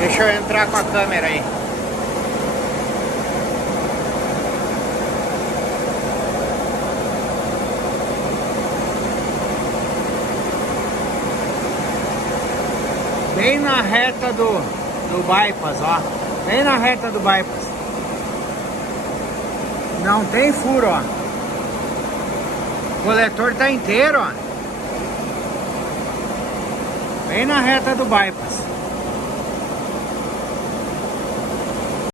Deixa eu entrar com a câmera aí. Bem na reta do bypass, ó. Bem na reta do bypass. Não tem furo, ó. O coletor tá inteiro, ó. Bem na reta do bypass.